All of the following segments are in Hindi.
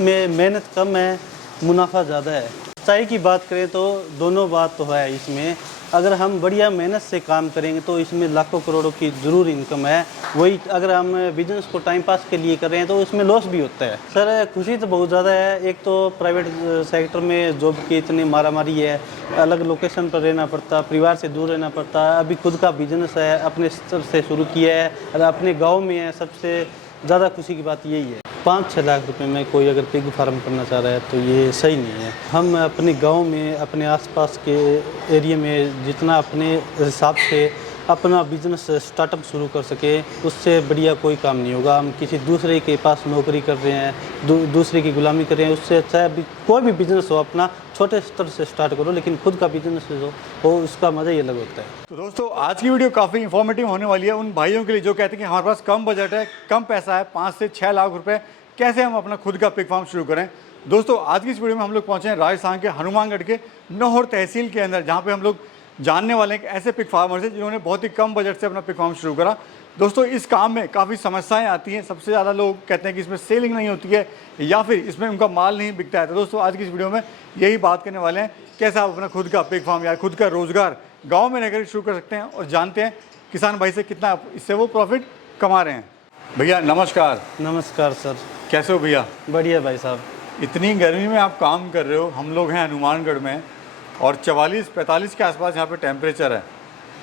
में मेहनत कम है, मुनाफा ज़्यादा है। सच्चाई की बात करें तो दोनों बात तो है इसमें। अगर हम बढ़िया मेहनत से काम करेंगे तो इसमें लाखों करोड़ों की ज़रूर इनकम है। वही अगर हम बिजनेस को टाइम पास के लिए कर रहे हैं तो इसमें लॉस भी होता है। सर खुशी तो बहुत ज़्यादा है। एक तो प्राइवेट सेक्टर में जॉब की इतनी मारामारी है, अलग लोकेशन पर रहना पड़ता, परिवार से दूर रहना पड़ता। अभी खुद का बिजनेस है, अपने स्तर से शुरू किया है और अपने गाँव में है। सबसे ज़्यादा खुशी की बात यही है। 5-6 लाख रुपए में कोई अगर पिग फार्म करना चाह रहा है तो ये सही नहीं है। हम अपने गांव में, अपने आसपास के एरिया में जितना अपने हिसाब से अपना बिजनेस स्टार्टअप शुरू कर सके, उससे बढ़िया कोई काम नहीं होगा। हम किसी दूसरे के पास नौकरी कर रहे हैं, दूसरे की गुलामी कर रहे हैं, उससे अच्छा है कोई भी बिजनेस हो अपना छोटे स्तर से स्टार्ट करो, लेकिन खुद का बिजनेस जो हो उसका मज़ा ही अलग होता है। तो दोस्तों आज की वीडियो काफ़ी इन्फॉर्मेटिव होने वाली है उन भाइयों के लिए जो कहते हैं कि हमारे पास कम बजट है, कम पैसा है, 5 से 6 लाख रुपए, कैसे हम अपना खुद का पिग फार्म शुरू करें। दोस्तों आज की इस वीडियो में हम लोग पहुंचे हैं राजस्थान के हनुमानगढ़ के नौहर तहसील के अंदर, जहां पे हम लोग जानने वाले हैं कि ऐसे पिग फार्मर से जिन्होंने बहुत ही कम बजट से अपना पिग फार्म शुरू करा। दोस्तों इस काम में काफ़ी समस्याएं आती हैं। सबसे ज़्यादा लोग कहते हैं कि इसमें सेलिंग नहीं होती है या फिर इसमें उनका माल नहीं बिकता है। तो दोस्तों आज की इस वीडियो में यही बात करने वाले हैं, कैसे आप अपना खुद का पिग फार्म या खुद का रोजगार गाँव में रहकर शुरू कर सकते हैं और जानते हैं किसान भाई से कितना इससे वो प्रॉफिट कमा रहे हैं। भैया नमस्कार। नमस्कार सर। कैसे हो भैया? बढ़िया भाई साहब। इतनी गर्मी में आप काम कर रहे हो, हम लोग हैं हनुमानगढ़ में और 44-45 के आसपास यहाँ पे टेम्परेचर है,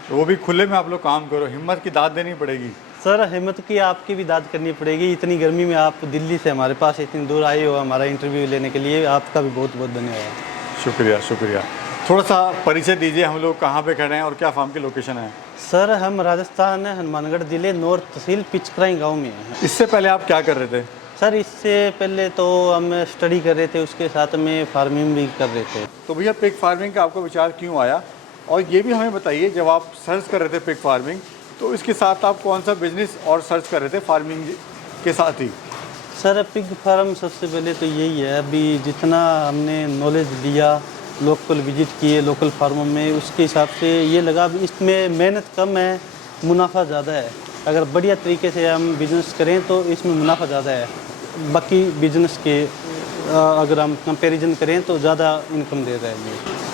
तो वो भी खुले में आप लोग काम करो, हिम्मत की दाद देनी पड़ेगी। सर हिम्मत की आपकी भी दाद करनी पड़ेगी। इतनी गर्मी में आप दिल्ली से हमारे पास इतनी दूर आए हो हमारा इंटरव्यू लेने के लिए, आपका भी बहुत बहुत धन्यवाद। शुक्रिया शुक्रिया। थोड़ा सा परिचय दीजिए, हम लोग कहाँ पे खड़े हैं और क्या फार्म की लोकेशन है? सर हम राजस्थान हनुमानगढ़ जिले नौर तहसील पिचकराई गाँव में हैं। इससे पहले आप क्या कर रहे थे? सर इससे पहले तो हम स्टडी कर रहे थे, उसके साथ में फार्मिंग भी कर रहे थे। तो भैया पिग फार्मिंग का आपको विचार क्यों आया, और ये भी हमें बताइए जब आप सर्च कर रहे थे पिग फार्मिंग तो इसके साथ आप कौन सा बिजनेस और सर्च कर रहे थे फार्मिंग के साथ ही? सर पिग फार्म सबसे पहले तो यही है, अभी जितना हमने नॉलेज लिया, लोकल विजिट किए लोकल फार्मों में, उसके हिसाब से ये लगा अभी इसमें मेहनत कम है, मुनाफा ज़्यादा है। अगर बढ़िया तरीके से हम बिज़नेस करें तो इसमें मुनाफा ज़्यादा है। बाकी बिजनेस के अगर हम कंपैरिजन करें तो ज़्यादा इनकम दे रहा है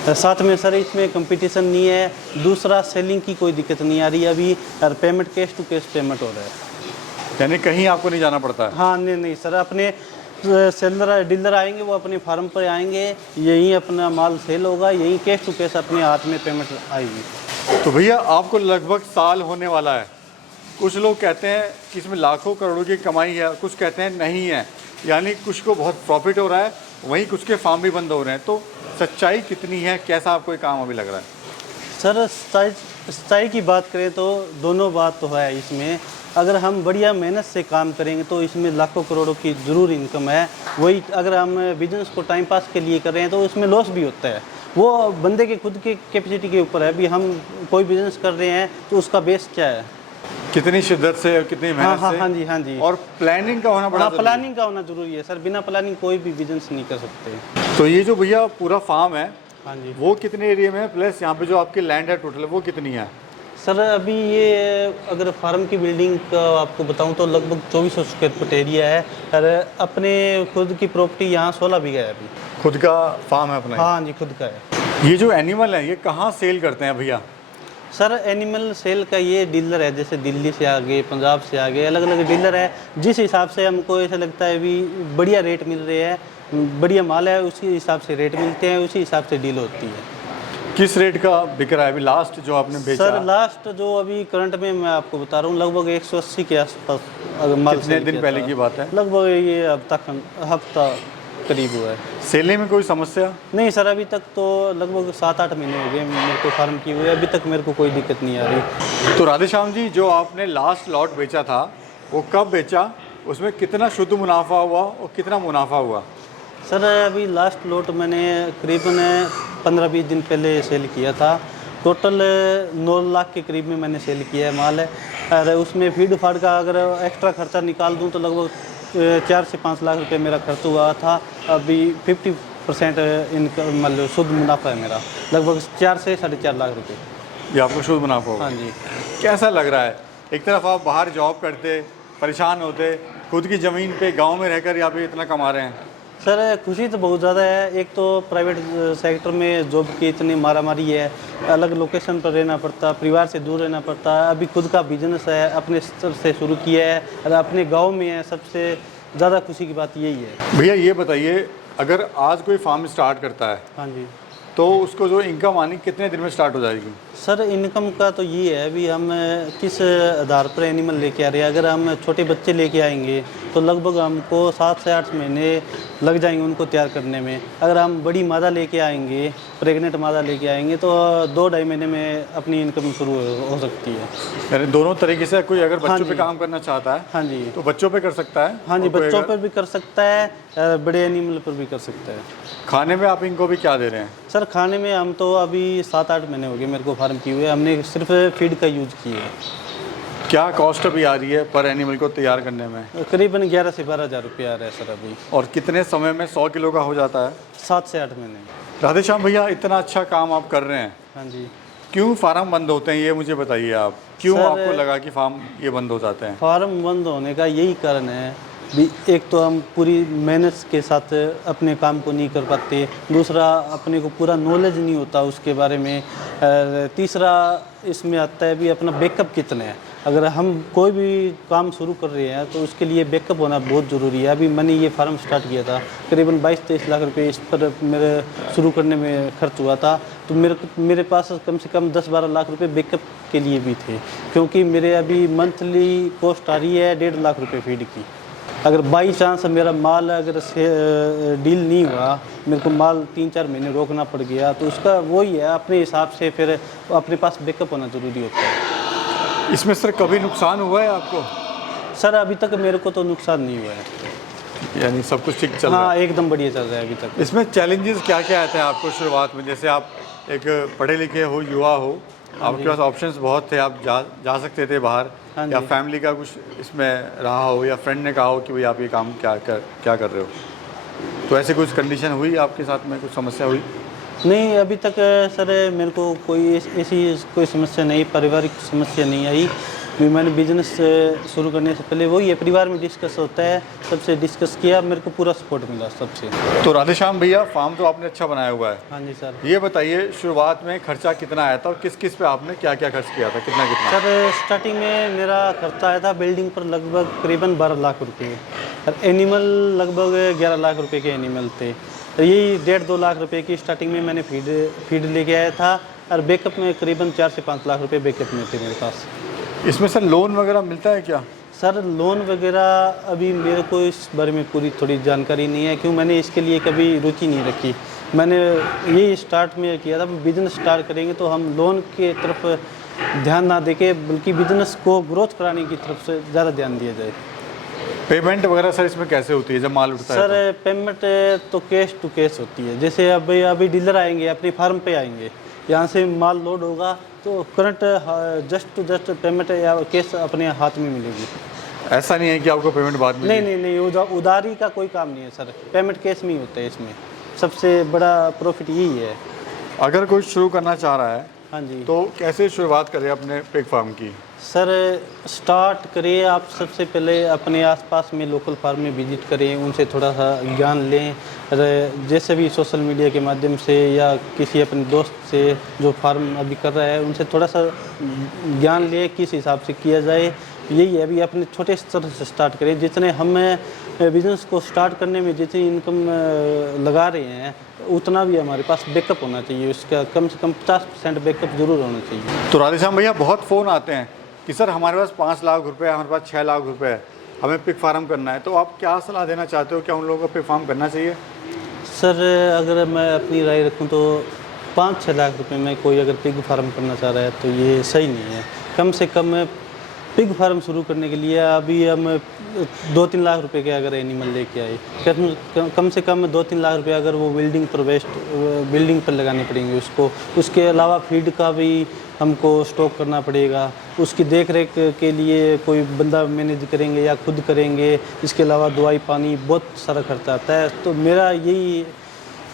ये। साथ में सर इसमें कंपटीशन नहीं है, दूसरा सेलिंग की कोई दिक्कत नहीं आ रही है अभी, और payment cash to cash payment हो रहा है, यानी कहीं आपको नहीं जाना पड़ता है? हाँ नहीं सर, अपने सेलर डीलर आएंगे, वो अपने फार्म पर आएंगे, यहीं अपना माल सेल होगा, यहीं कैश टू कैश अपने हाथ में पेमेंट आएगी। तो भैया आपको लगभग साल होने वाला है, कुछ लोग कहते हैं कि इसमें लाखों करोड़ों की कमाई है, कुछ कहते हैं नहीं है, यानी कुछ को बहुत प्रॉफिट हो रहा है, वहीं कुछ के फार्म भी बंद हो रहे हैं। तो सच्चाई कितनी है, कैसा आपको ये काम अभी लग रहा है? सर सच्चाई की बात करें तो दोनों बात तो है इसमें। अगर हम बढ़िया मेहनत से काम करेंगे तो इसमें लाखों करोड़ों की ज़रूर इनकम है। वही अगर हम बिजनेस को टाइम पास के लिए कर रहे हैं तो इसमें लॉस भी होता है, वो बंदे के खुद के कैपेसिटी के ऊपर है। अभी हम कोई बिजनेस कर रहे हैं तो उसका बेस क्या है, कितनी शिद्दत से और कितनी मेहनत से। हाँ जी। और प्लानिंग का होना बड़ा प्लानिंग का होना जरूरी है सर, बिना प्लानिंग कोई भी बिजनेस नहीं कर सकते। तो ये जो भैया पूरा फार्म है, हाँ जी, वो कितने एरिया में है, प्लस यहाँ पे जो आपकी लैंड है टोटल वो कितनी है? सर अभी ये अगर फार्म की बिल्डिंग का आपको बताऊं तो लगभग 2400 स्क्वायर फुट एरिया है, और अपने खुद की प्रॉपर्टी यहाँ 16 बीघा है अभी। खुद का फार्म है अपना? हाँ जी खुद का है। ये जो एनिमल है ये कहाँ सेल करते हैं भैया? सर एनिमल सेल का ये डीलर है, जैसे दिल्ली से आगे, पंजाब से आगे, अलग अलग डीलर है। जिस हिसाब से हमको ऐसा लगता है भी बढ़िया रेट मिल रहे हैं, बढ़िया माल है, उसी हिसाब से रेट मिलते हैं, उसी हिसाब से डील होती है। किस रेट का बिक रहा है अभी लास्ट जो आपने बेचा? सर लास्ट जो अभी करंट में मैं आपको बता रहा हूँ लगभग 180 के आसपास अगर माल। कितने दिन पहले की बात है? लगभग ये अब तक हफ्ता करीब हुआ है। सेलिंग में कोई समस्या नहीं सर, अभी तक तो लगभग 7-8 महीने हो गए मेरे को फार्म किए हुए, अभी तक मेरे को कोई दिक्कत नहीं आ रही। तो राधेश्याम जी, जो आपने लास्ट लॉट बेचा था वो कब बेचा, उसमें कितना शुद्ध मुनाफा हुआ और कितना मुनाफा हुआ? सर अभी लास्ट लॉट मैंने करीबन 15-20 दिन पहले सेल किया था। टोटल 9 लाख के करीब में मैंने सेल किया है माल है, और उसमें फीड फाड़ का अगर एक्स्ट्रा खर्चा निकाल दूं तो लगभग 4 से 5 लाख रुपए मेरा खर्च हुआ था। अभी 50% इनकम मतलब शुद्ध मुनाफा है मेरा, लगभग 4 से 4.5 लाख रुपए। ये आपको शुद्ध मुनाफा होगा? हाँ जी। कैसा लग रहा है? एक तरफ आप बाहर जॉब करते, परेशान होते, खुद की ज़मीन पे गांव में रहकर यहाँ पे इतना कमा रहे हैं। सर खुशी तो बहुत ज़्यादा है। एक तो प्राइवेट सेक्टर में जॉब की इतनी मारामारी है, अलग लोकेशन पर रहना पड़ता, परिवार से दूर रहना पड़ता। अभी खुद का बिजनेस है, अपने स्तर से शुरू किया है और अपने गांव में है। सबसे ज़्यादा खुशी की बात यही है। भैया ये बताइए, अगर आज कोई फार्म स्टार्ट करता है हाँ जी तो उसको जो इनकम आनी कितने दिन में स्टार्ट हो जाएगी? सर, इनकम का तो ये है भी हम किस आधार पर एनिमल लेके आ रहे हैं। अगर हम छोटे बच्चे लेके आएंगे तो लगभग हमको 7 से 8 महीने लग जाएंगे उनको तैयार करने में। अगर हम बड़ी मादा लेके आएंगे, प्रेग्नेंट मादा लेके आएंगे, तो 2-2.5 महीने में अपनी इनकम शुरू हो सकती है। यानी दोनों तरीके से कोई अगर हाँ बच्चों पे जी। काम करना चाहता है हाँ जी तो बच्चों पे कर सकता है। हाँ जी, और कोई बच्चों अगर पर भी कर सकता है, बड़े एनिमल पर भी कर सकता है। खाने में आप इनको भी क्या दे रहे हैं? सर खाने में हम तो अभी 7-8 महीने हो गए मेरे को फार्म किए हुए। हमने सिर्फ फीड का यूज़ किया है। क्या कॉस्ट अभी आ रही है पर एनिमल को तैयार करने में? करीबन 11 से 12 हज़ार रुपये आ रहा है सर अभी। और कितने समय में 100 किलो का हो जाता है? 7 से 8 महीने। राधेश्याम भैया, इतना अच्छा काम आप कर रहे हैं, हाँ जी। क्यों फार्म बंद होते हैं ये मुझे बताइए आप। क्यों सर, आपको लगा कि फार्म ये बंद हो जाते हैं? फार्म बंद होने का यही कारण है भी, एक तो हम पूरी मेहनत के साथ अपने काम को नहीं कर पाते, दूसरा अपने को पूरा नॉलेज नहीं होता उसके बारे में, तीसरा इसमें आता है भी अपना बैकअप कितना है। अगर हम कोई भी काम शुरू कर रहे हैं तो उसके लिए बैकअप होना बहुत ज़रूरी है। अभी मैंने ये फार्म स्टार्ट किया था, करीबन 22-23 लाख रुपए इस पर मेरे शुरू करने में खर्च हुआ था। तो मेरे पास कम से कम 10-12 लाख रुपए बैकअप के लिए भी थे, क्योंकि मेरे अभी मंथली कॉस्ट आ रही है 1.5 लाख रुपए फीड की। अगर बाई चांस मेरा माल अगर डील नहीं हुआ, मेरे को माल 3-4 महीने रोकना पड़ गया, तो उसका वही है, अपने हिसाब से फिर अपने पास बैकअप होना ज़रूरी होता है। इसमें सर कभी नुकसान हुआ है आपको? सर अभी तक मेरे को तो नुकसान नहीं हुआ है। यानी सब कुछ ठीक चल रहा हाँ, है? एकदम बढ़िया चल रहा है अभी तक। इसमें चैलेंजेस क्या क्या आते हैं आपको शुरुआत में? जैसे आप एक पढ़े लिखे हो, युवा हो, आपके पास ऑप्शंस बहुत थे, आप जा सकते थे बाहर, हाँ या जी। फैमिली का कुछ इसमें रहा हो, या फ्रेंड ने कहा हो कि भाई आप ये काम क्या कर रहे हो, तो ऐसे कुछ कंडीशन हुई आपके साथ में, कुछ समस्या हुई? नहीं, अभी तक सर मेरे को कोई ऐसी कोई समस्या नहीं, पारिवारिक समस्या नहीं आई। भी मैंने बिजनेस शुरू करने से पहले वही है, परिवार में डिस्कस होता है, सबसे डिस्कस किया, मेरे को पूरा सपोर्ट मिला सबसे। तो राधेश्याम भैया, फार्म तो आपने अच्छा बनाया हुआ है। हाँ जी सर। ये बताइए शुरुआत में खर्चा कितना आया था और किस किस पे आपने क्या क्या खर्च किया था, कितना कितना? सर स्टार्टिंग में मेरा खर्चा आया था बिल्डिंग पर लगभग करीबन 12 लाख रुपए, और एनिमल लगभग 11 लाख रुपए के एनिमल थे। तो यही 1.5-2 लाख रुपए की स्टार्टिंग में मैंने फीड लेके आया था, और बैकअप में करीबन 4 से 5 लाख रुपए बैकअप में थे मेरे पास। इसमें सर लोन वगैरह मिलता है क्या? सर लोन वगैरह अभी मेरे को इस बारे में पूरी थोड़ी जानकारी नहीं है, क्यों मैंने इसके लिए कभी रुचि नहीं रखी। मैंने यही स्टार्ट में किया था, बिज़नेस स्टार्ट करेंगे तो हम लोन के तरफ ध्यान ना देके बल्कि बिज़नेस को ग्रोथ कराने की तरफ से ज़्यादा ध्यान दिया जाए। पेमेंट वगैरह सर इसमें कैसे होती है जब माल उठता है? सर पेमेंट तो कैश टू कैश होती है। जैसे अभी डीलर आएंगे, अपनी फार्म पे आएंगे, यहाँ से माल लोड होगा तो current just to just payment या कैश अपने हाथ में मिलेगी। ऐसा नहीं है कि आपको पेमेंट बाद में? नहीं, उधारी का कोई काम नहीं है सर, पेमेंट कैश में ही होता है। इसमें सबसे बड़ा प्रॉफिट यही है। अगर कोई शुरू करना चाह रहा है हाँ जी, तो कैसे शुरुआत करें अपने पिग फार्म की? सर स्टार्ट करिए आप सबसे पहले अपने आसपास में लोकल फार्म में विजिट करें, उनसे थोड़ा सा ज्ञान लें। जैसे भी सोशल मीडिया के माध्यम से या किसी अपने दोस्त से जो फार्म अभी कर रहा है उनसे थोड़ा सा ज्ञान लें किस हिसाब से किया जाए। यही है, अभी अपने छोटे स्तर से स्टार्ट करें। जितने हम बिज़नेस को स्टार्ट करने में जितनी इनकम लगा रहे हैं उतना भी हमारे पास बैकअप होना चाहिए, उसका कम से कम 50% बैकअप ज़रूर होना चाहिए। तो राधेश्याम भैया, बहुत फ़ोन आते हैं कि सर हमारे पास 5 लाख रुपए है, हमारे पास 6 लाख रुपए है, हमें पिग फार्म करना है, तो आप क्या सलाह देना चाहते हो? क्या उन लोगों को पिग फार्म करना चाहिए? सर अगर मैं अपनी राय रखूं तो 5-6 लाख रुपए में कोई अगर पिग फार्म करना चाह रहा है तो ये सही नहीं है। कम से कम पिग फार्म शुरू करने के लिए अभी हम 2-3 लाख रुपए के अगर एनिमल लेके आए, कम से कम 2-3 लाख रुपए अगर वो बिल्डिंग पर लगाने पड़ेंगे उसको। उसके अलावा फीड का भी हमको स्टॉक करना पड़ेगा, उसकी देख रेख के लिए कोई बंदा मैनेज करेंगे या खुद करेंगे। इसके अलावा दवाई पानी बहुत सारा खर्चा आता है। तो मेरा यही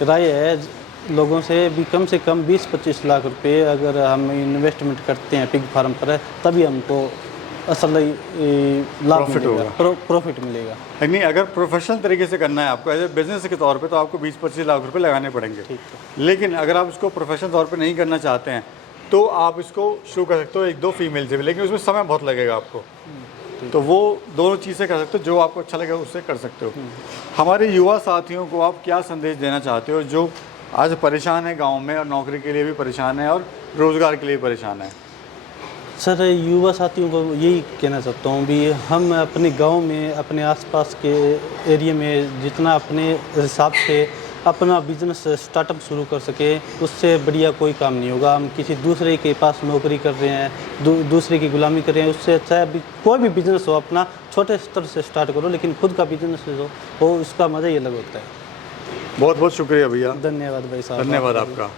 राय है लोगों से भी कम से कम 20-25 लाख रुपए अगर हम इन्वेस्टमेंट करते हैं पिग फार्म पर, तभी हमको असल लाभ Profit मिलेगा, होगा। प्रॉफिट मिलेगा। नहीं, अगर प्रोफेशनल तरीके से करना है आपको एज ए बिजनेस के तौर पे तो आपको 20-25 लाख रुपए लगाने पड़ेंगे। ठीक लेकिन अगर आप इसको प्रोफेशनल तौर पे नहीं करना चाहते हैं तो आप इसको शुरू कर सकते हो 1-2 फीमेल से भी, लेकिन उसमें समय बहुत लगेगा आपको। तो वो दोनों चीज़ें कर सकते हो, जो आपको अच्छा लगेगा उससे कर सकते हो। हमारे युवा साथियों को आप क्या संदेश देना चाहते हो जो आज परेशान है गाँव में और नौकरी के लिए भी परेशान है और रोज़गार के लिए भी परेशान है? सर, युवा साथियों को यही कहना चाहता हूँ भी हम अपने गांव में, अपने आसपास के एरिया में जितना अपने हिसाब से अपना बिजनेस स्टार्टअप शुरू कर सके, उससे बढ़िया कोई काम नहीं होगा। हम किसी दूसरे के पास नौकरी कर रहे हैं, दूसरे की गुलामी कर रहे हैं, उससे अच्छा है कोई भी बिजनेस हो अपना छोटे स्तर से स्टार्ट करो, लेकिन खुद का बिजनेस हो उसका मज़ा ही अलग होता है। बहुत बहुत शुक्रिया भैया, धन्यवाद भाई साहब। धन्यवाद आपका।